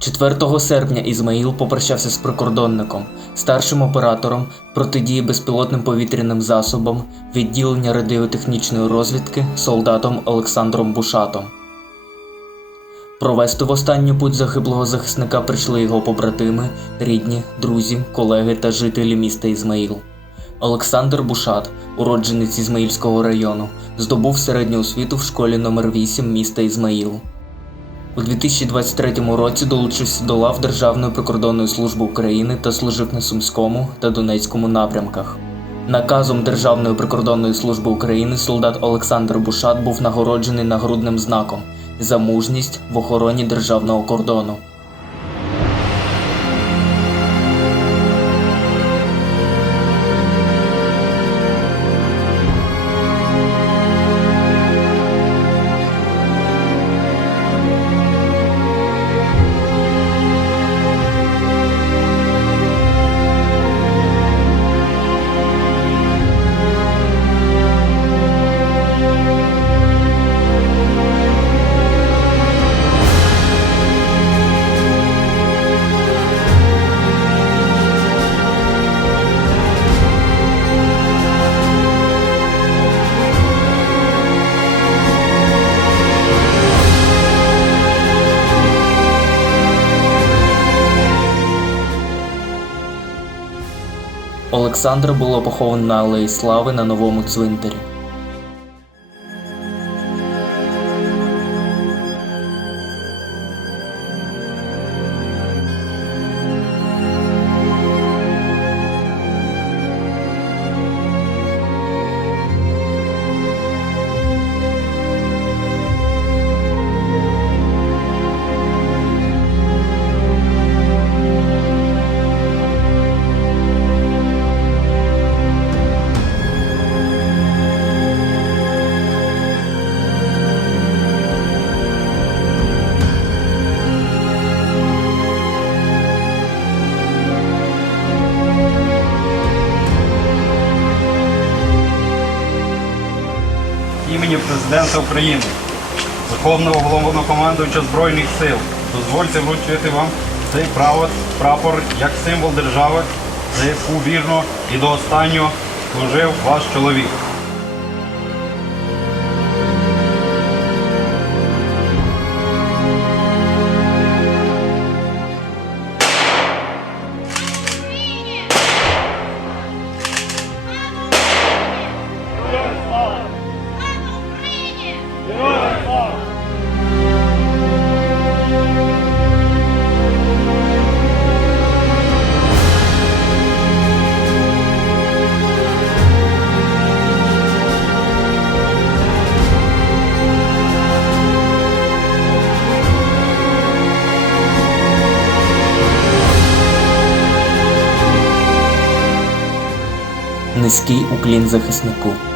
4 серпня Ізмаїл попрощався з прикордонником, старшим оператором протидії безпілотним повітряним засобам відділення радіотехнічної розвідки солдатом Олександром Бушатом. Провести в останню путь загиблого захисника прийшли його побратими, рідні, друзі, колеги та жителі міста Ізмаїл. Олександр Бушат, уродженець Ізмаїльського району, здобув середню освіту в школі номер 8 міста Ізмаїл. У 2023 році долучився до лав Державної прикордонної служби України та служив на Сумському та Донецькому напрямках. Наказом Державної прикордонної служби України солдат Олександр Бушат був нагороджений нагрудним знаком за мужність в охороні державного кордону. Олександра було поховано на Алеї Слави на новому цвинтарі. Імені Президента України, Верховного Головнокомандуюча Збройних сил, дозвольте вручити вам цей прапор як символ держави, за яку вірно і до останнього служив ваш чоловік. Низький уклін захиснику.